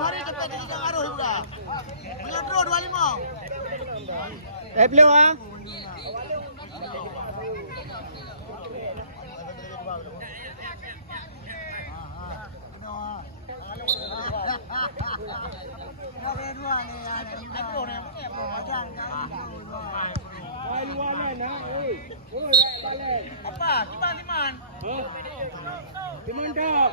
hari kita jadi ngaruh sudah. Bila draw 25. Play ah. Apa? Timan. Timan dah.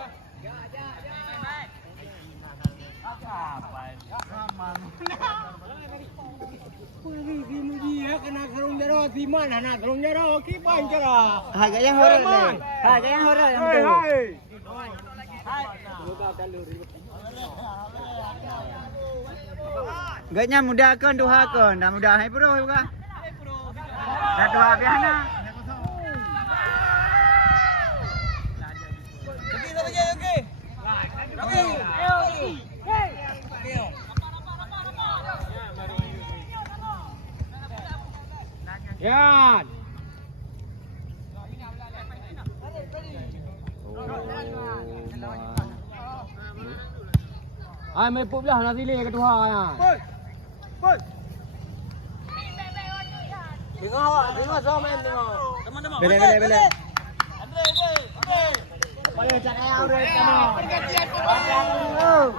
Kena serung jero Timan anak serung jero kipan jero. Harga yang horor ni. Harga yang horor yang tu. Gaknya mudah kan doa kan, dah mudah hai pro juga. Dah doa biasa. Yan. Ai mai pup dah nak silih ke Tuhan ya. Poi. Tengok awak, tengok sama main tengok. Teman-teman. Bele. Andre. Boleh cak ayam dah kamu. Pergantian pemain.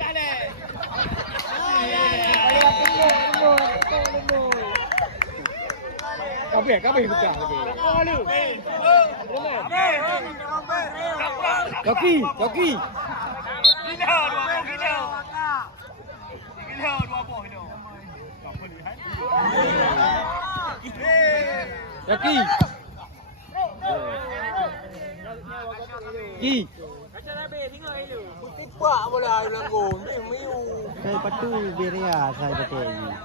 Cale. Kabeh buka lagi. Koki. Gila 20 kilo. Tak boleh lihat. Koki. Ki. Kacau habis tengok dulu. Tipak bola langgung. Miu. Saya patu beria saya betul ni.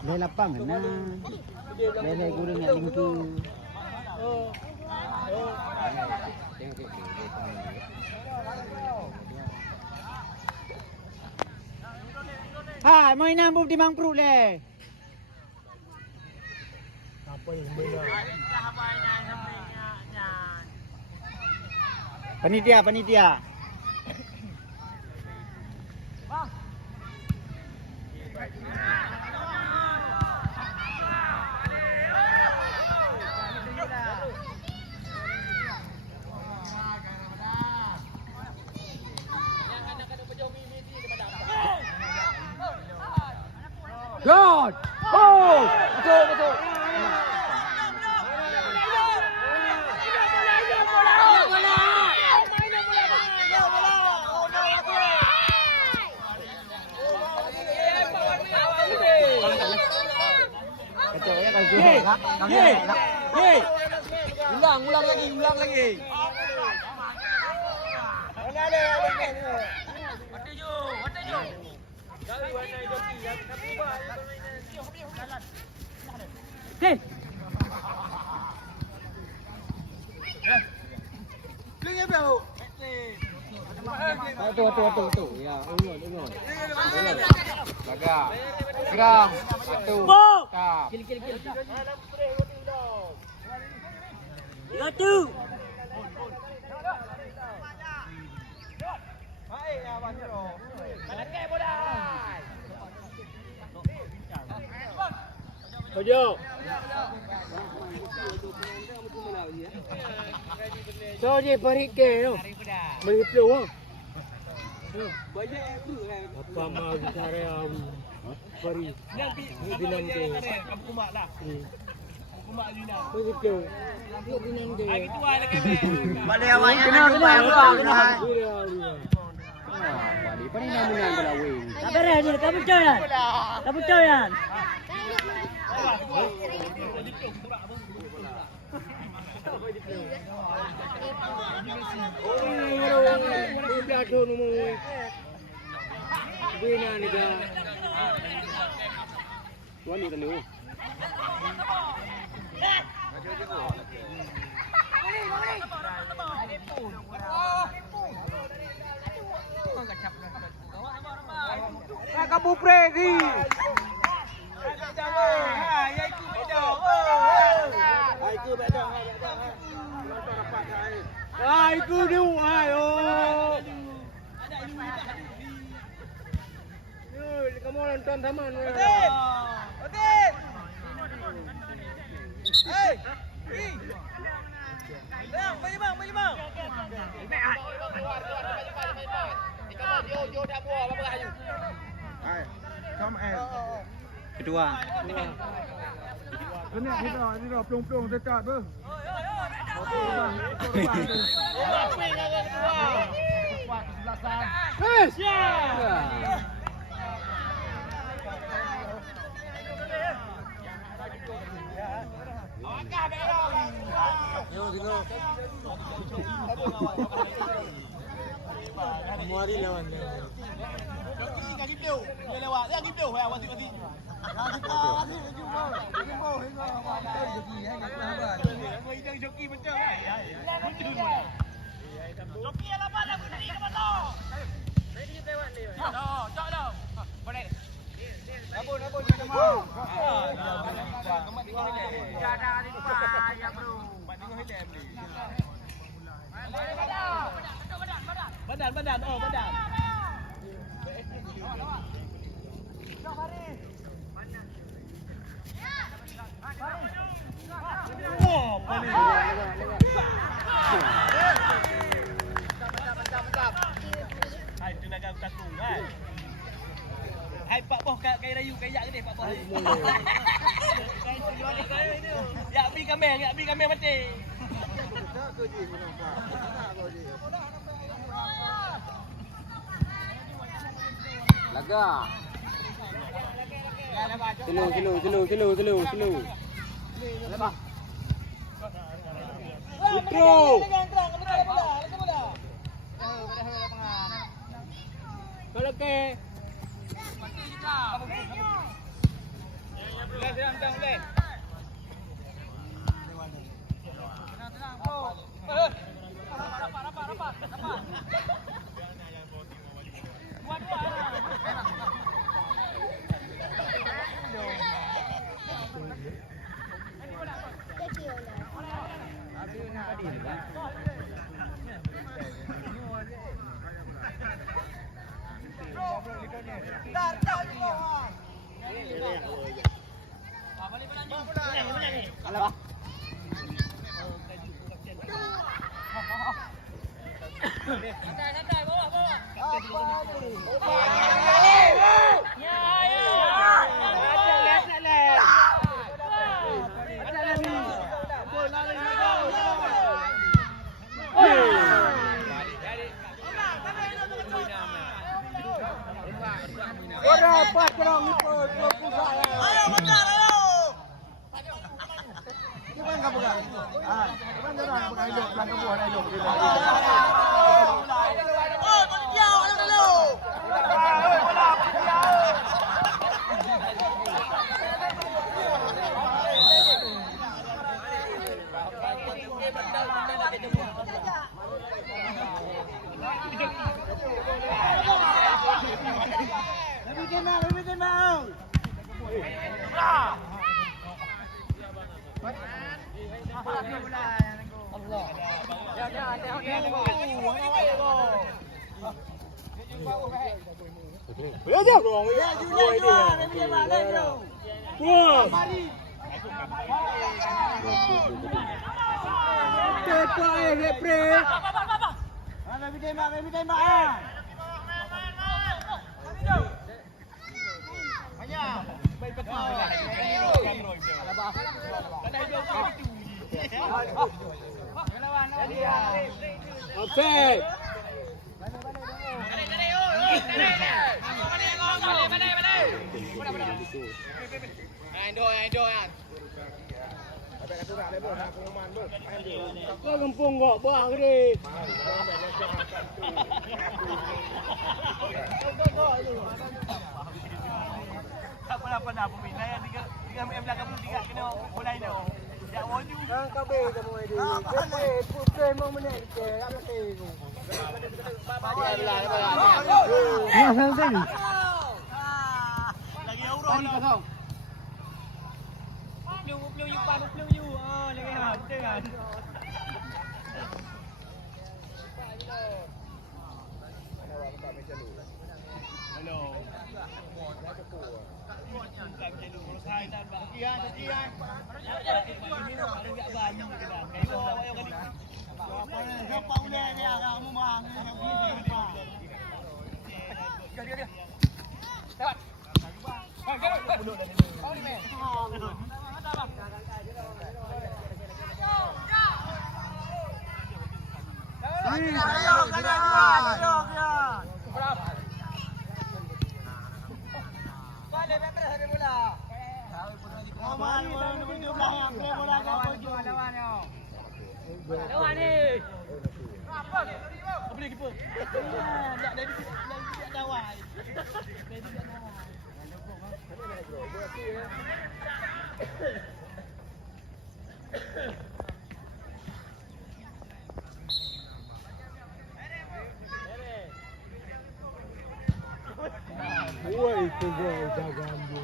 Lele lapang na. Lele guru nak lingku. Hai, main nambuh di Mang Pruk le. Apa yang benar? Panitia. God! Oh! Betul. Ulang lagi. Hei. Klinge bau. Tu. Ya, ulun. Jaga. Geram. Satu. Tap. Kill. Satu. Hai, abang tu. Pakai bola. Ojo. So je beri ke tu. Beri peluang. Banyak tu kan. Apa mau cari aku? Beri. Ni dinam tu. Kamu kumak lah. Kumak Lina. Beri ke. Ni dinam tu. Ah gitu ah dekat. Balik awaknya kena. Balik pani namunan belawi. Tak beres ni, tak betul kan? Kamu Freddy. Itu dia, ayo. Kamu nonton sama Otin. Otin. Hey. Bang, balik bang. Kedua. Ini dah plong-plong dekat tu. Muari lawan. Kaki dia lewat. Dia kaki dia wati. Joki betul kan? Joki ala bala ni ke mana? Ready lewat ni. Cok dah. Boleh. Abun mau. Kemat tengok ni. Ada ni ya bro. Kemat tengok hitam ni. Badan. Oh, badan. Jom mari. Wow, paling. Mantap. Hai, tenaga takung kan. Hai Pak Boh kat Kai Rayu kayak ke ni Pak Boh. Ya bi kamera mati. Laga. Slow. Lepas. Putro. Kalau ke boleh tenang. Rapat. Santai, bawa. Rapat kerang ikut 20 saya. Ayo bentar, ayo. Gimana kamu kan? Gimana orang bukan hidup belakang buah dah hidup. Oh, jauh ayo dulu. Bola. Lebih tenang. Allah. Offside. Kau gempung kok, buah gede. Tak apa-apa pembina yang 3 mm belakang pun 3 kena bola ini. Ya waju. Kang kabe kamu ini. Kabe putih mau menek ke apa ke. Ya santai. Muplu you pan muplu you. Jangan jangan. Hello. Lawan ni. Apa dia keeper? Tak ada lawan. Woi, itu gol jagaan dia.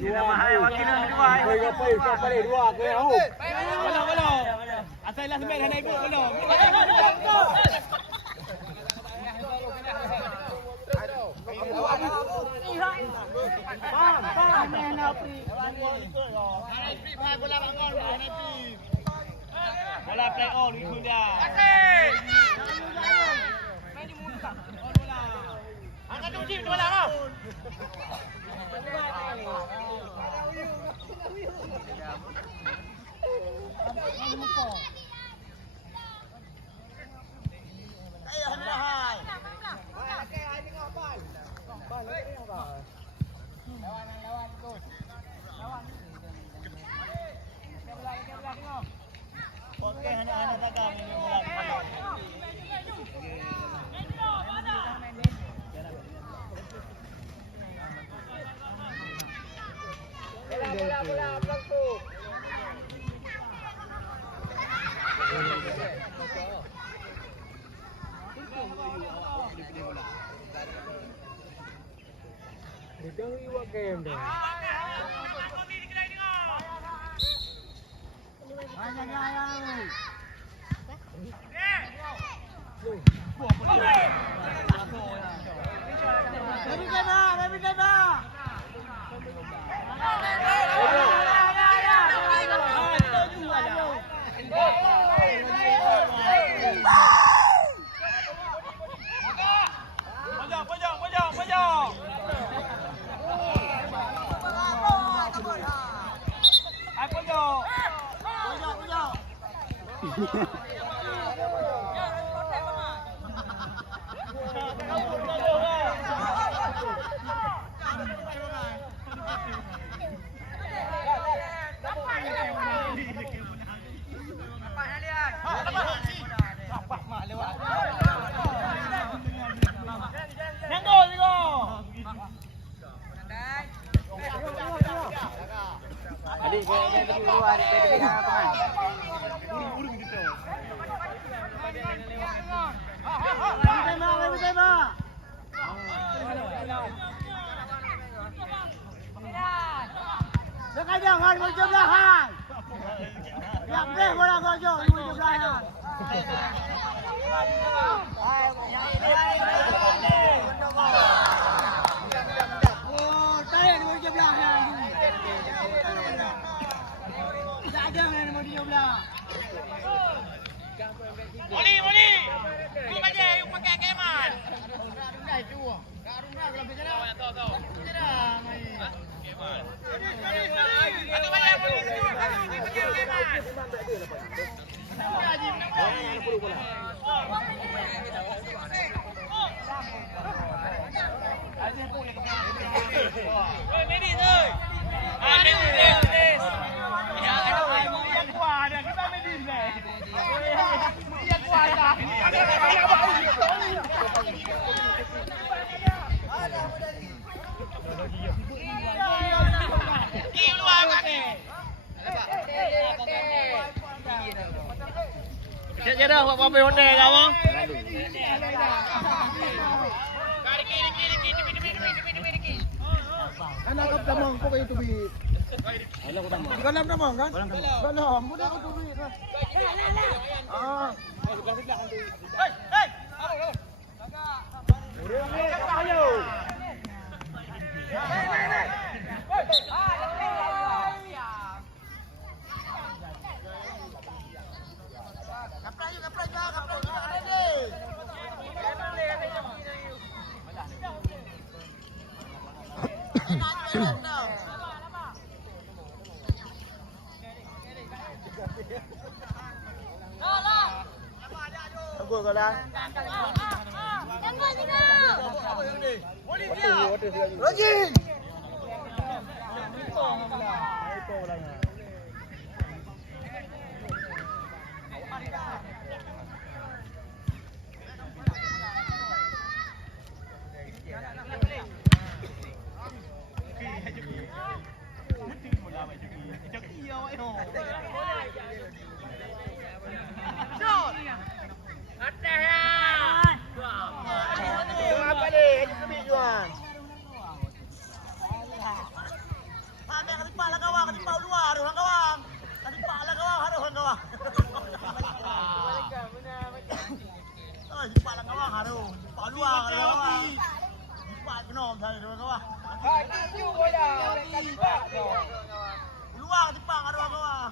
Dia mahal wakil dua. Apa ni dua ke au? Belum. Asal lah semen nak ikut belum. Bola play on ikut dia. Main di mulut tak? Bola. Angkat tu chip bola kau. Okey, anak-anak takkan ini bola belakang. Sedang iwak game dah. Adik saya tadi keluar di PDP apa kan? Buru-buru gitu. Tema. Sekadang hari berjumlahan. Yang boleh bola gojol berjumlahan. Oh, tarik berjumlahan. Tak ada yang nombor 17. Moli. Kau baca yang pakai keman. Aruna itu. Aruna kalau berjalan. Tahu. Berjalan main. Keman. Atau banyak moli itu. Keman. pergi hotel kau bang. Anak kau tamang kau kayak tubi. Anak kau tamang. Galam tamang kan? Galam. Mudah kau tubi kan? Ah. Ayo. Aku kau dah. Rajin. Apa ni? Haji jual. Ada ketipak lah kawan, ketipak luar ada orang kawan. Ketipak lah kawan, ada orang kawan. Oh, ketipak lah kawan ada. Ketipak luar ada kawan. Ketipak kenom saya ada kawan. Luar ketipak ada orang kawan.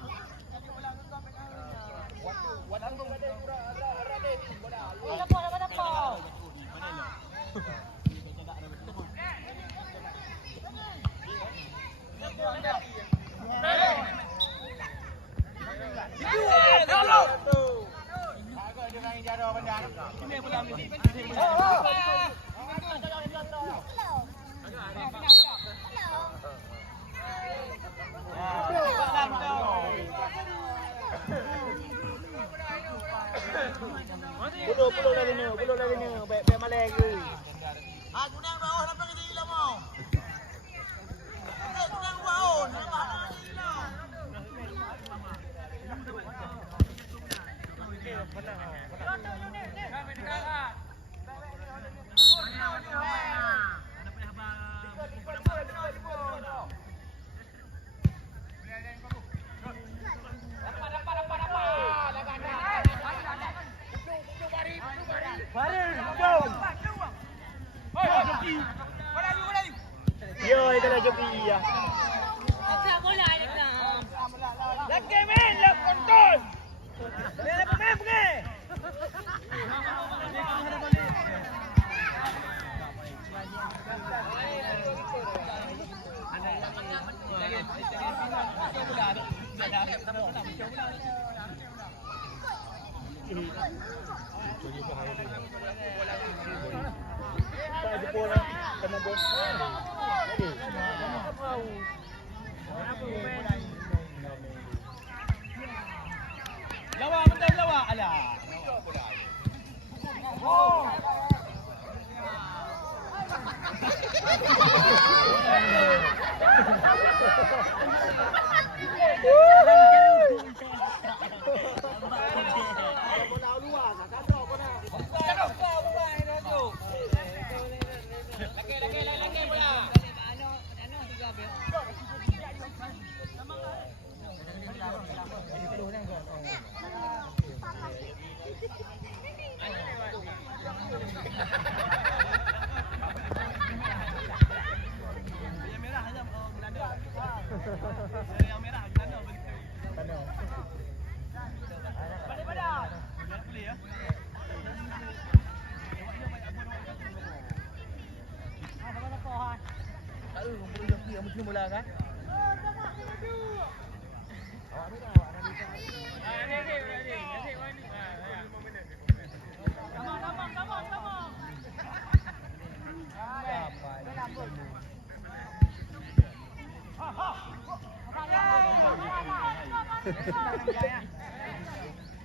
Puluh lagi ni, baik malek tu. Ah, kunang bawah nampak kita hilang mau. Kunang bawah, nampak kita hilang. Yo, itu lah joki ya. Lagi main, lagi kontrol. Pergi. Tak jumpa lah. Kena bos. Lawa, betul lawa. Alah. Oh. Yang merah sana balik. Sana. Balik pada. Biar boleh ya. Mana pohon? Tahu kumpul joki yang mesti mula kan? Awak ni dah awak dah bisa. Nanti mandi. 5 minit. Sama.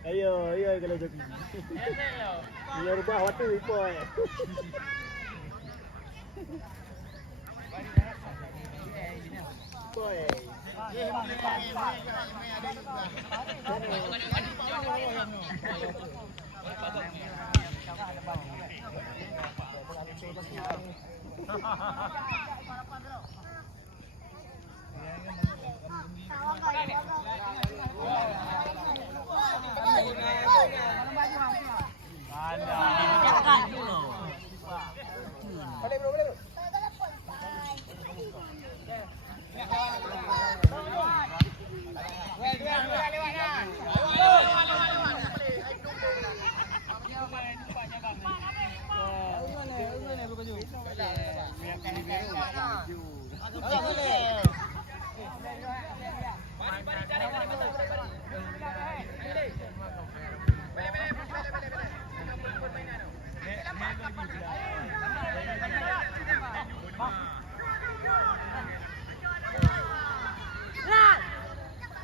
Ayo kalau joki. Dia rubah waktu boy. Boy. Balik bro, balik bro.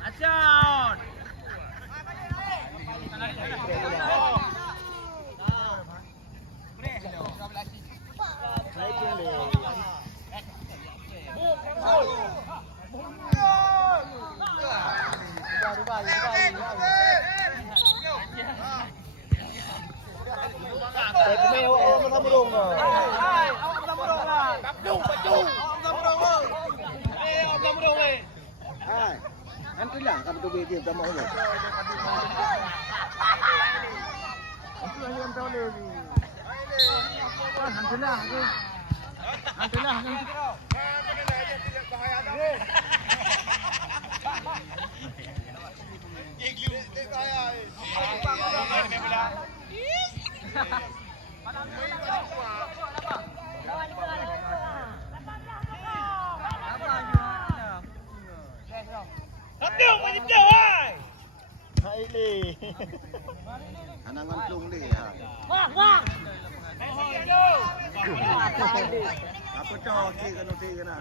Action! Saya pemain awak sama burung. Awak sama burung lah. Baju. Awak sama burung. Awak sama burung weh. Hai. Nanti lah kamu tu dia sama orang. Itu yang tahu ni. Nanti lah. Nanti lah. Hai le. Anangan plung le ha. Wah. Apa cak ke kena te kena.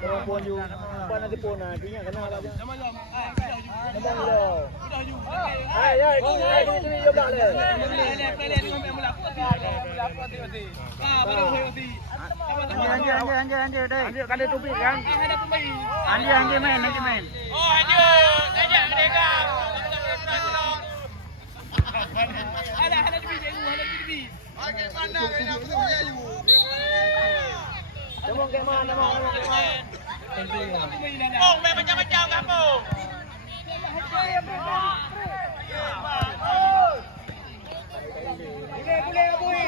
Kalau pun you, apa nanti pun nanti nya kena lah. Nampak ni dah. Hai, ini jom dah le. Anjir deh. Anjir kan dia topik kan. Anjir main. Oh, ngajak mereka. Ada lebih. Okey, mana kena aku tu ya you. Demong ke mana? Oh, main macam-macam kamu. Ini boleh apa ni?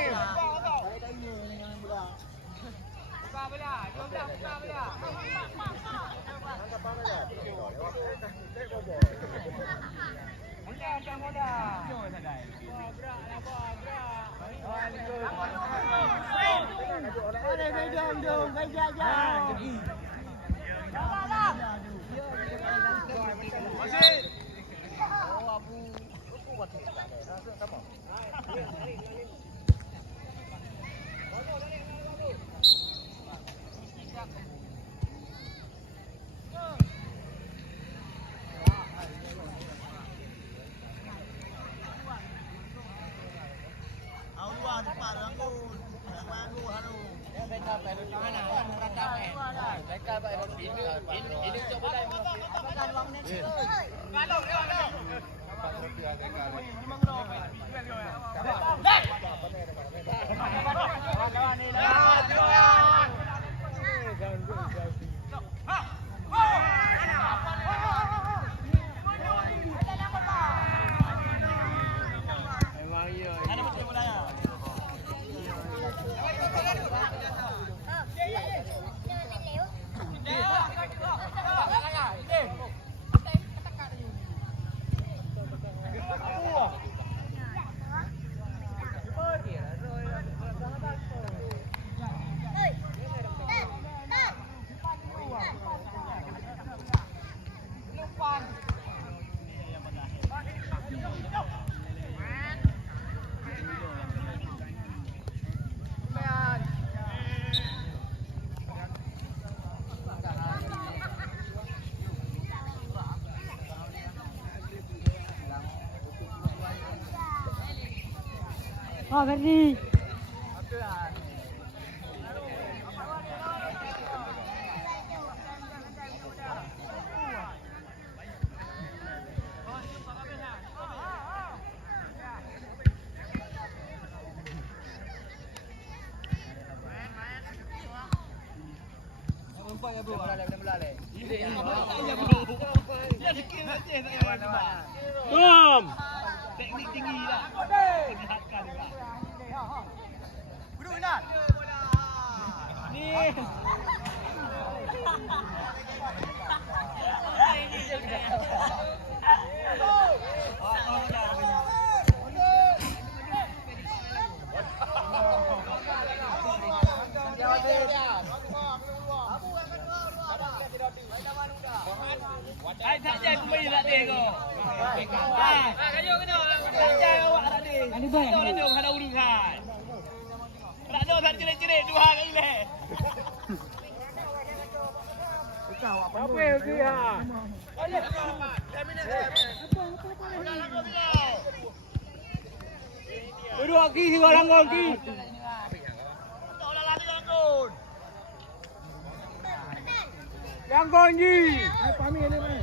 Oh, Ferdi. Boom. Teknik tinggi lah. Lihatkan juga. Duduk Inat. Ni. Ai tak jadi pemain tak tengok. Kayu kena. Tak jadi awak tak ada. Tak ada ada urusan. Tak ada tak cerit-cerit 2 kali leh. Apa yang dia? Dua ki si orang ki. Tolak lagi Langgun. Langgun ji. Pami ni mai.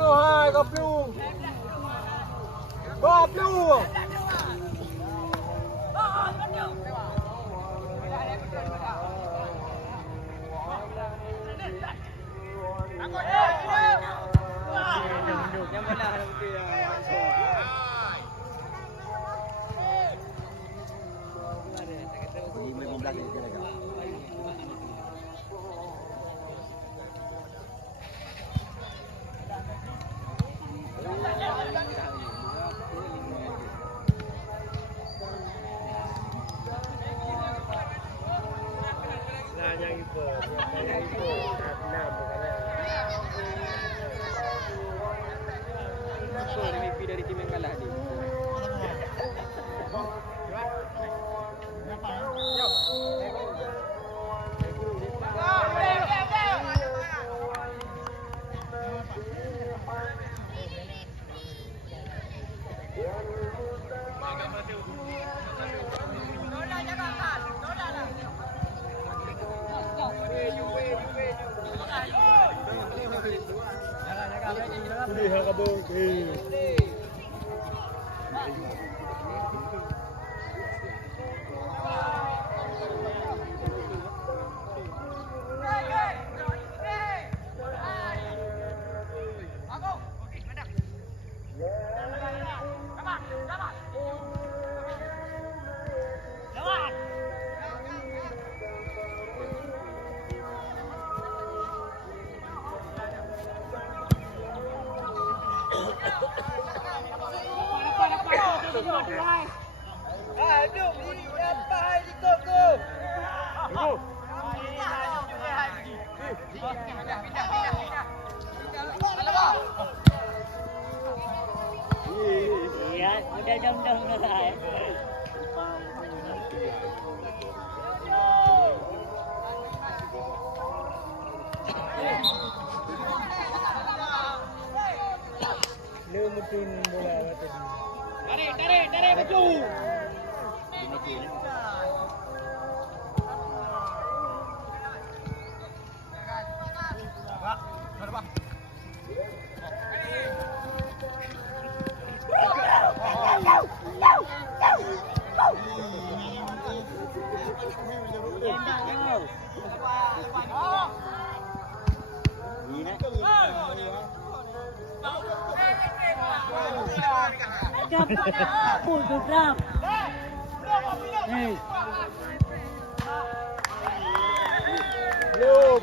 Hai, Gapiu. Gapiu. Dari tim yang kalah ni. Sudah kabur. Aduh, ini apa ini koko? Iya, udah jam-jam selesai. Lu mungkin bola tadi. Tarik baju. Putus ram. Hey. Look.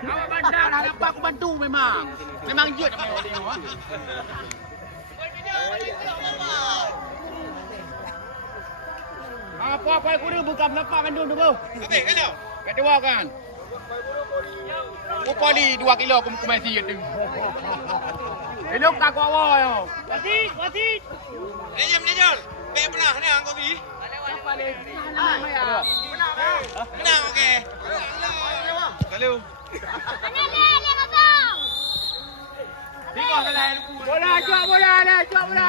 Awak bandar apa aku bantu memang. Memang jut apa awak tengok. Apa aku ni bukan nampak bandung tu bro. Habis kan dah? Kat dewa kan. Aku pali 2 kilo aku mesti tu. Elok tak aku awak yo. Wasit. Nejol. Baik benar ni angkau ni. Siapa ni? Menang okey. Kalau. Tengok kalau bola, cuak bola dah, cuak bola.